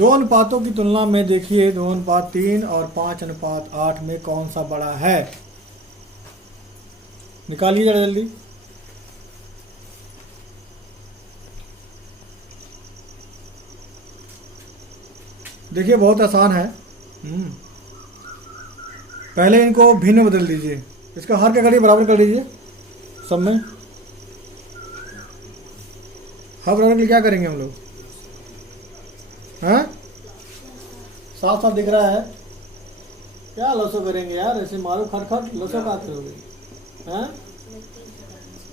दो अनुपातों की तुलना में देखिए 2:3 और 5:8 में कौन सा बड़ा है? निकालिए जरा जल्दी। देखिए बहुत आसान है। पहले इनको भिन्न बदल दीजिए, इसका हर क्या करिए, बराबर कर दीजिए सब में। हर बराबर के लिए क्या करेंगे हम लोग? हाँ, साफ साफ दिख रहा है। क्या लसो करेंगे यार, ऐसे मारो खट लसो का करोगे? हैं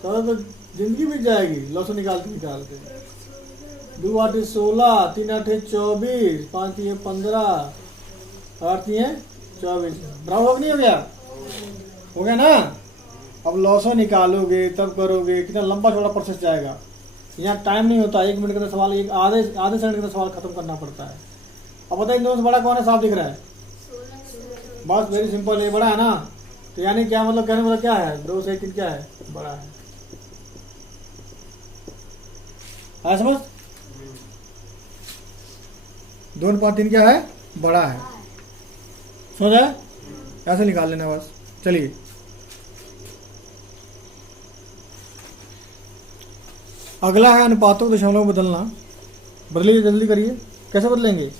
तो जिंदगी बीत जाएगी लसो निकालते निकालते। 2 8 16, 3 8 24, 5 3 15, 8 3 24। बराबर नहीं हो गया? हो गया ना? अब लॉसो निकालोगे तब करोगे, कितना लंबा चौड़ा प्रोसेस जाएगा। यहाँ टाइम नहीं होता, 1 मिनट का सवाल, एक आधे सेकंड का सवाल खत्म करना पड़ता है। अब बताइए इन दोनों से बड़ा कौन है? साफ दिख रहा है। बस वेरी सिंपल, ये बड़ा है ना। तो यानी क्या मतलब, कहने मतलब क्या है? 2 से 3 क्या है? बड़ा है। आया समझ? 2:3 क्या है? बड़ा है। समझ आया? ऐसे निकाल लेना बस। चलिए अगला है अनुपातों दशमलव बदलना। बदलिए, जल्दी करिए। कैसे बदलेंगे?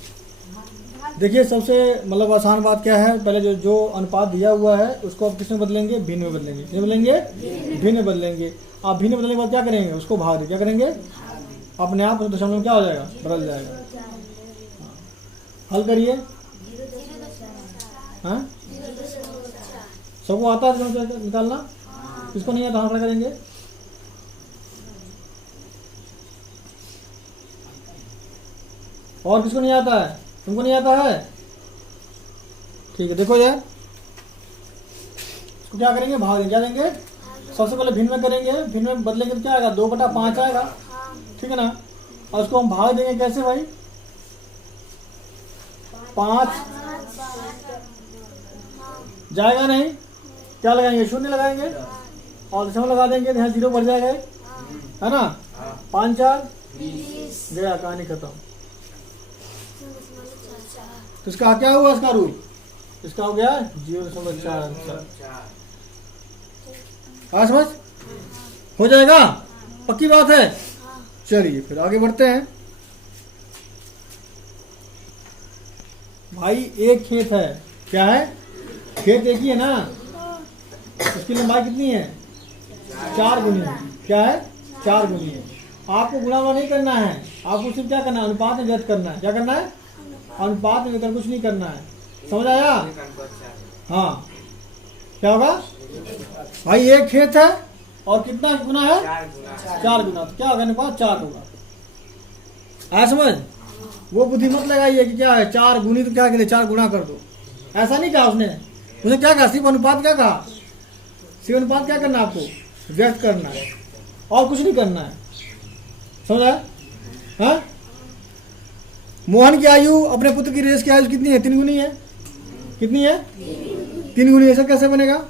देखिए सबसे मतलब आसान बात क्या है, पहले जो अनुपात दिया हुआ है उसको आप किसमें बदलेंगे? भिन्न में बदलेंगे। किसमें बदलेंगे? भिन्न में बदलेंगे। आप भिन्न बदलने के बाद क्या करेंगे? उसको भाग दे, क्या करेंगे? अपने आप दशमलव क्या हो जाएगा? बदल जाएगा। हल करिए। हाँ, सबको आता है निकालना? किसको नहीं आता? हाँ करेंगे। और किसको नहीं आता है? तुमको नहीं आता है? ठीक है, देखो यार, इसको क्या करेंगे? भाग देंगे। क्या देंगे? सबसे पहले भिन्न में करेंगे, भिन्न में बदलेंगे तो क्या आएगा? 2/5 आएगा। ठीक है ना? और उसको हम भाग देंगे कैसे भाई? 5 जाएगा नहीं, क्या लगाएंगे? 0 लगाएंगे और दशमलव लगा देंगे, यहाँ 0 बढ़ जाएगा, है ना? 5 4 गया, कहानी खत्म। तो इसका क्या हुआ? इसका रूल इसका हो गया 0.4 आंसर। समझ हो जाएगा? पक्की बात है। चलिए फिर आगे बढ़ते हैं। भाई एक खेत है, क्या है? खेत एक ही है ना? उसकी लंबाई कितनी है? 4 गुनी है। क्या है? 4 गुनी है। आपको गुणा नहीं करना है, आपको सिर्फ क्या करना है? अनुपात में व्यक्त करना है। क्या करना है? अनुपात में व्यक्त, कुछ नहीं करना है। समझ आया? हाँ, क्या होगा भाई? एक खेत है और कितना गुना है? 4 गुना। तो क्या होगा? अनुपात 4 होगा। आया समझ? वो बुद्धि मत लगाइए कि क्या है 4 गुनी तो क्या करे 4 गुना कर दो, ऐसा नहीं कहा उसने। उसने क्या कहा? सिर्फ अनुपात। क्या कहा? सिर्फ अनुपात क्या करना है? आपको व्यक्त करना है और कुछ नहीं करना है। समझा? हाँ, मोहन की आयु अपने पुत्र की रेस की आयु कितनी है? 3 गुनी है। कितनी है? 3 गुनी। ऐसा कैसे बनेगा?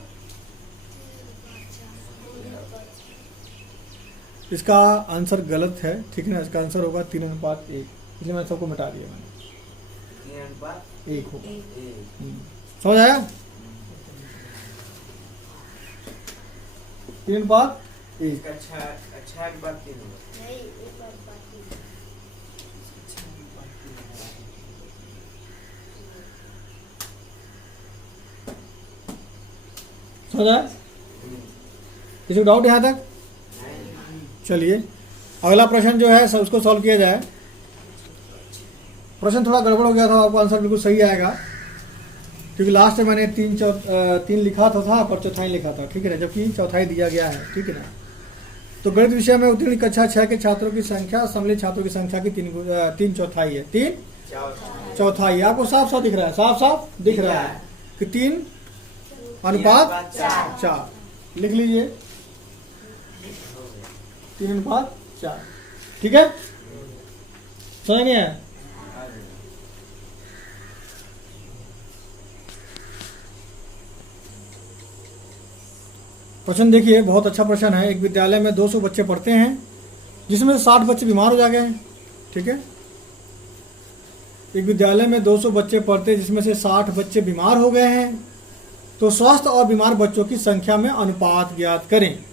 इसका आंसर गलत है, ठीक है ना? इसका आंसर होगा 3:1, इसलिए मैंने सबको मिटा दिया। मैंने 3:1 होगा। समझ आया? 3:1। अच्छा बात नहीं होगा। समझ आया? किसी को डाउट यहाँ तक? चलिए अगला प्रश्न जो है उसको सॉल्व किया जाए। प्रश्न थोड़ा गड़बड़ हो गया था, आपको आंसर बिल्कुल सही आएगा क्योंकि लास्ट में मैंने 3 लिखा था पर चौथाई लिखा था, ठीक है ना? जबकि चौथाई दिया गया है, ठीक है ना? तो गणित विषय में उत्तीर्ण कक्षा 6 के छात्रों की संख्या सम्मिलित छात्रों की संख्या की 3 चौथाई है। 3 चौथाई आपको साफ साफ दिख रहा है, साफ साफ दिख रहा है कि 3:4 लिख लीजिए। 3:4, ठीक है? समझ नहीं है? प्रश्न देखिए, बहुत अच्छा प्रश्न है। एक विद्यालय में 200 बच्चे पढ़ते हैं, जिसमें से 60 बच्चे बीमार हो जा गए हैं, ठीक है? एक विद्यालय में 200 बच्चे पढ़ते हैं जिसमें से 60 बच्चे बीमार हो गए हैं, तो स्वस्थ और बीमार बच्चों की संख्या में अनुपात ज्ञात करें।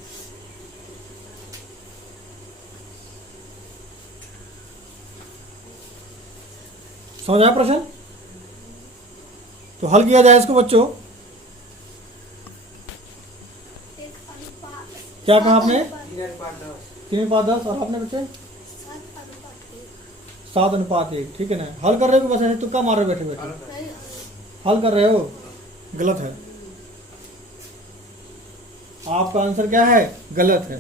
समझ आया प्रश्न? तो हल किया जाए इसको बच्चों। क्या कहा आपने? 3:10 और आपने बच्चे 7:1। ठीक है ना? हल कर रहे हो बस ऐसे तुक्का मार रहे बैठे बैठे? हल कर रहे हो? गलत है। आपका आंसर क्या है? गलत है।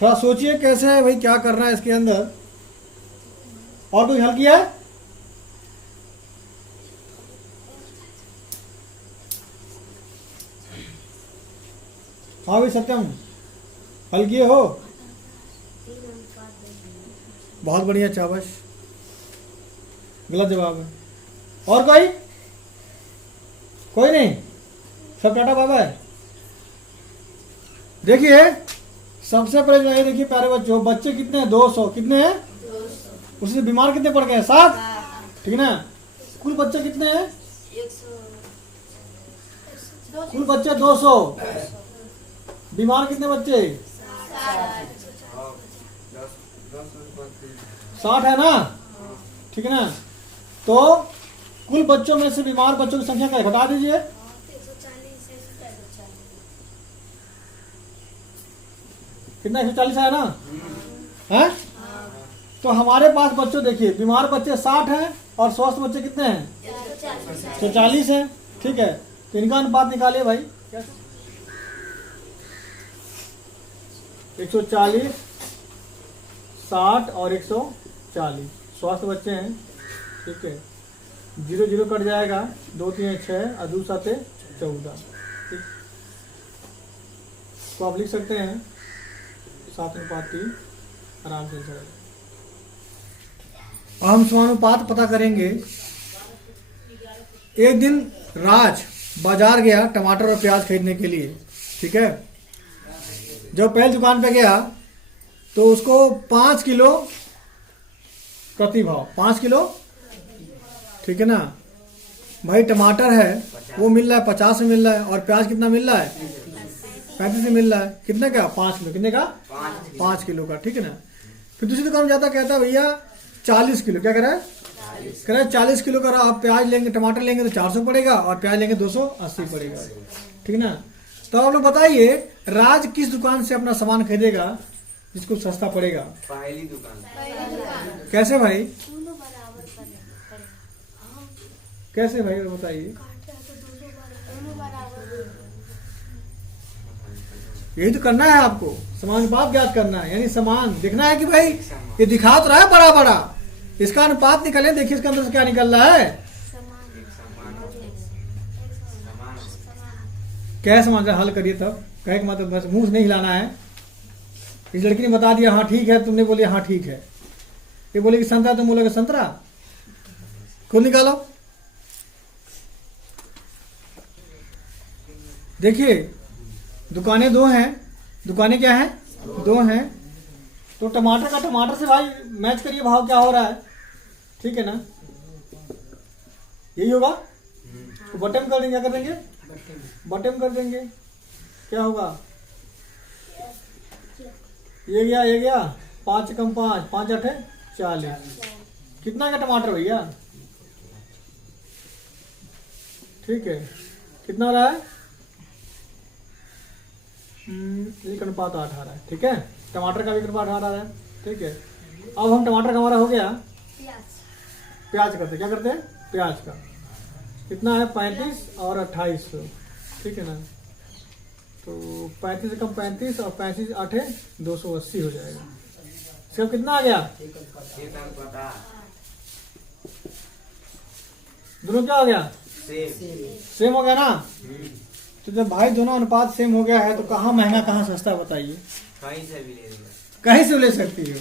थोड़ा सोचिए कैसे है भाई, क्या करना है इसके अंदर। और कोई हल किया है? हाँ भाई सत्यम, हल किए हो? बहुत बढ़िया, शाबाश। गलत जवाब है। और कोई नहीं? सब टाटा बाय बाय। देखिए सबसे पहले जो है, देखिए प्यारे बच्चों, बच्चे कितने हैं? 200। कितने हैं? 200। उससे बीमार कितने पड़ गए? 7। ठीक है ना? कुल बच्चे कितने हैं? 100। कुल बच्चे 200। बीमार कितने बच्चे? 60 है ना? ठीक है ना? तो कुल बच्चों में से बीमार बच्चों की संख्या क्या है? बता दीजिए। कितना? 140 है ना? है? तो हमारे पास बच्चों देखिए, बीमार बच्चे 60 हैं और स्वस्थ बच्चे कितने हैं? 140 हैं। ठीक है, तो इनका अनुपात निकालिए भाई। 140, 60 और 140 स्वस्थ बच्चे हैं। ठीक है, 0 0 कट जाएगा, 2 3 6 और 2 7 14। ठीक, तो आप लिख सकते हैं 7:3 आराम से चलेगा। अब हम समानुपात पता करेंगे। एक दिन राज बाजार गया टमाटर और प्याज खरीदने के लिए। ठीक है, जब पहले दुकान पे गया तो उसको 5 किलो प्रति भाव, 5 किलो। ठीक है ना भाई? टमाटर है वो मिल रहा है 50 में मिल रहा है, और प्याज कितना मिल रहा है? 35 में मिल रहा है। कितने का? 5 किलो। कितने का? 5 किलो का। ठीक है ना? फिर दूसरी दुकान में जाता, कहता है भैया 40 किलो। क्या कह रहा है? कह रहा है 40 किलो का आप प्याज लेंगे, टमाटर लेंगे तो 400 पड़ेगा, और प्याज लेंगे 280 पड़ेगा। ठीक है ना? तो आप लोग बताइए, राज किस दुकान से अपना सामान खरीदेगा जिसको सस्ता पड़ेगा? पहली दुकान। कैसे भाई? कैसे भाई बताइए? यही तो करना है आपको, समानुपात ज्ञात करना है। यानी समान देखना है कि भाई ये दिखा तो रहा है बड़ा बड़ा, इसका अनुपात निकले। देखिए इसके अंदर से क्या निकल रहा है? क्या समान? हल करिए तब। कहे मतलब बस मुंह नहीं हिलाना है। इस लड़की ने बता दिया हाँ ठीक है, तुमने बोले हाँ ठीक है। ये बोले कि संतरा, तुम बोलोगे संतरा। खुद निकालो। देखिए दुकानें 2 हैं। दुकानें क्या हैं? 2 हैं। तो टमाटर का टमाटर से भाई मैच करिए, भाव क्या हो रहा है। ठीक है ना? यही होगा। तो बटन कर देंगे। क्या कर देंगे? बटन कर देंगे। क्या होगा? ये गया 5 कम 5, 5 8 40। कितना का टमाटर भैया? ठीक है, कितना हो रहा है? 1:8 आ रहा है। ठीक है, टमाटर का भी 1:8 आ रहा है। ठीक है, अब हम टमाटर का हमारा हो गया। प्याज करते क्या करते हैं? प्याज का कितना है? 35 और 2800। ठीक है ना? तो 35 से कम 35 और 35 8 280 हो जाएगा। इसका कितना आ गया? दोनों क्या हो गया? सेम हो गया ना? तो जब भाई दोनों अनुपात सेम हो गया है तो कहाँ महंगा कहाँ सस्ता बताइए? कहीं से भी ले कहीं से ले सकती हो।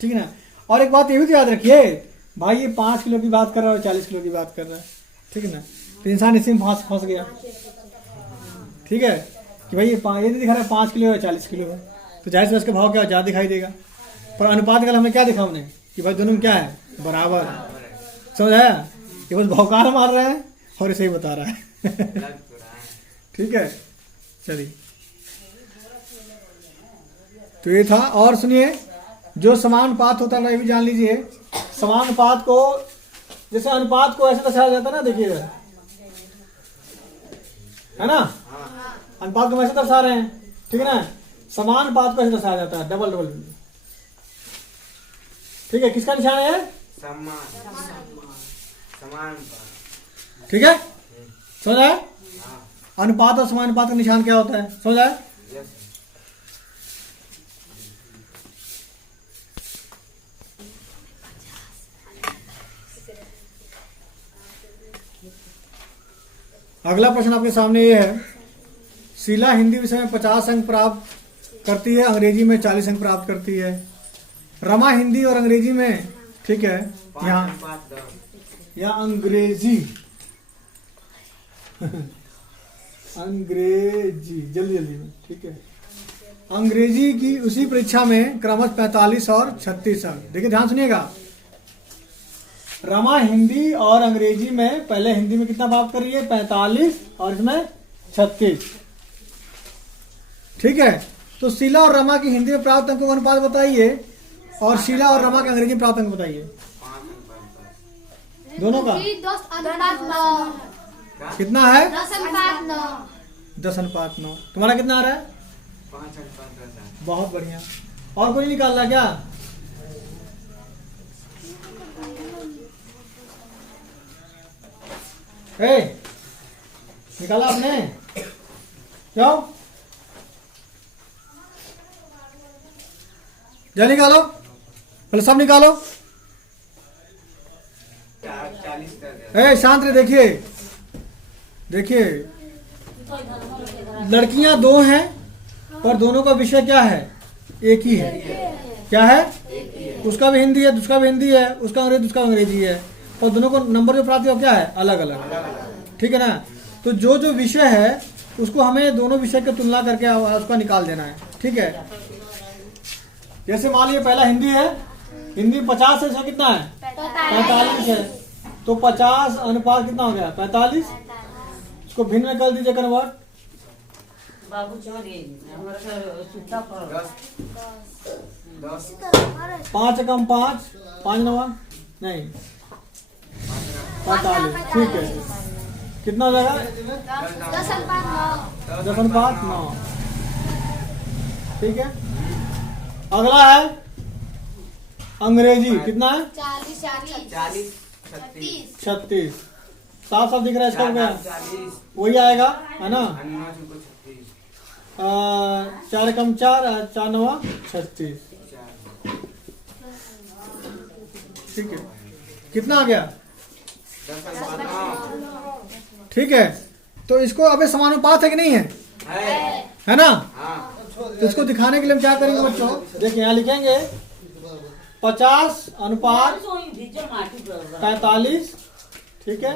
ठीक है ना? और एक बात ये भी तो याद रखिए, भाई ये 5 किलो की बात कर रहा है और 40 किलो की बात कर रहा है। ठीक है ना? तो इंसान इसी में फंस गया। ठीक है कि भाई ये नहीं दिखा रहा है 5 किलो है 40 किलो है, तो जाहिर से उसका भाव क्या ज़्यादा दिखाई देगा। पर अनुपात का हमें क्या दिखा हमने कि भाई दोनों में क्या है? बराबर है। समझ आया? ये बस भौकाल मार रहे हैं और ऐसे ही बता रहा है। लग तो रहा है। ठीक है, चलिए। तो ये था। और सुनिए, जो समानुपात होता है ना, ये भी जान लीजिए। समानुपात को, जैसे अनुपात को ऐसे दर्शाया जाता है ना, देखिए, है ना? अनुपात को हम ऐसे दर्शा रहे हैं, ठीक है ना? समानुपात को ऐसे दर्शाया जाता है, डबल डबल। ठीक है, किसका निशान है? समान समान ठीक है, समझ आया? अनुपात और समानुपात का निशान क्या होता है, समझ आया? यस। अगला प्रश्न आपके सामने ये है। शीला हिंदी विषय में 50 अंक प्राप्त करती है, अंग्रेजी में 40 अंक प्राप्त करती है। रमा हिंदी और अंग्रेजी में, ठीक है, यहाँ अंग्रेजी अंग्रेजी जल्दी जल्दी में, ठीक है। अंग्रेजी की उसी परीक्षा में क्रमशः 45 और 36 अंक। देखिए ध्यान सुनिएगा, रमा हिंदी और अंग्रेजी में, पहले हिंदी में कितना प्राप्त कर रही है? 45 और इसमें 36। ठीक है, तो शीला और रमा की हिंदी में प्राप्त अंकों का अनुपात बताइए और शीला और रमा के अंग्रेजी में प्राप्त अंक बताइए, दोनों का। 10:9। कितना है? 10:9। 10:9। तुम्हारा कितना आ रहा है? 5 बहुत बढ़िया। और कोई निकाल रहा क्या? ए, निकाला आपने? जाओ जा निकालो, पहले सब निकालो। 40 कर दिया। ए शांत रहे। देखिए देखिए, लड़कियां दो हैं पर दोनों का विषय क्या है? एक ही है। क्या है? उसका भी हिंदी है, उसका भी हिंदी है, उसका अंग्रेजी, उसका अंग्रेजी है, और दोनों को नंबर जो प्राप्त हो क्या है? अलग अलग। ठीक है ना? तो जो जो विषय है उसको हमें दोनों विषय की तुलना करके उसका निकाल देना है। ठीक है, जैसे मान लीजिए पहला हिंदी है, हिंदी 50 से इसमें कितना है? 45 है, तो 50 अनुपात कितना हो गया? 45। इसको भिन्न में कर दीजिए कन्वर्ट। बाबू चोरी हमारा घर सुता पर 10 5 कम 5, 5 नवा नहीं 45। ठीक है, कितना हो जाएगा? 10:9। ठीक है, अगला है अंग्रेजी। कितना है? 40 36 36। साफ साफ दिख रहा है इसका क्या? 40 वही आएगा, है ना? 36 4 कम 4, 4 नवा 36। ठीक है, कितना आ गया? 10 ठीक है, तो इसको अबे समानुपात है कि नहीं है? है ना? हाँ। तो इसको दिखाने के लिए हम क्या करेंगे बच्चों? देखिए यहाँ लिखेंगे 50 अनुपात 45। ठीक है,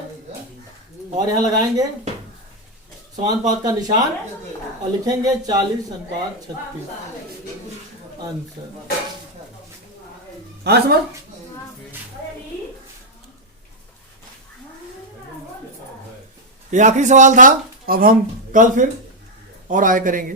और यहाँ लगाएंगे समानुपात का निशान और लिखेंगे 40 अनुपात 36 आंसर। हाँ समझ? ये आखिरी सवाल था। अब हम कल फिर और आगे करेंगे।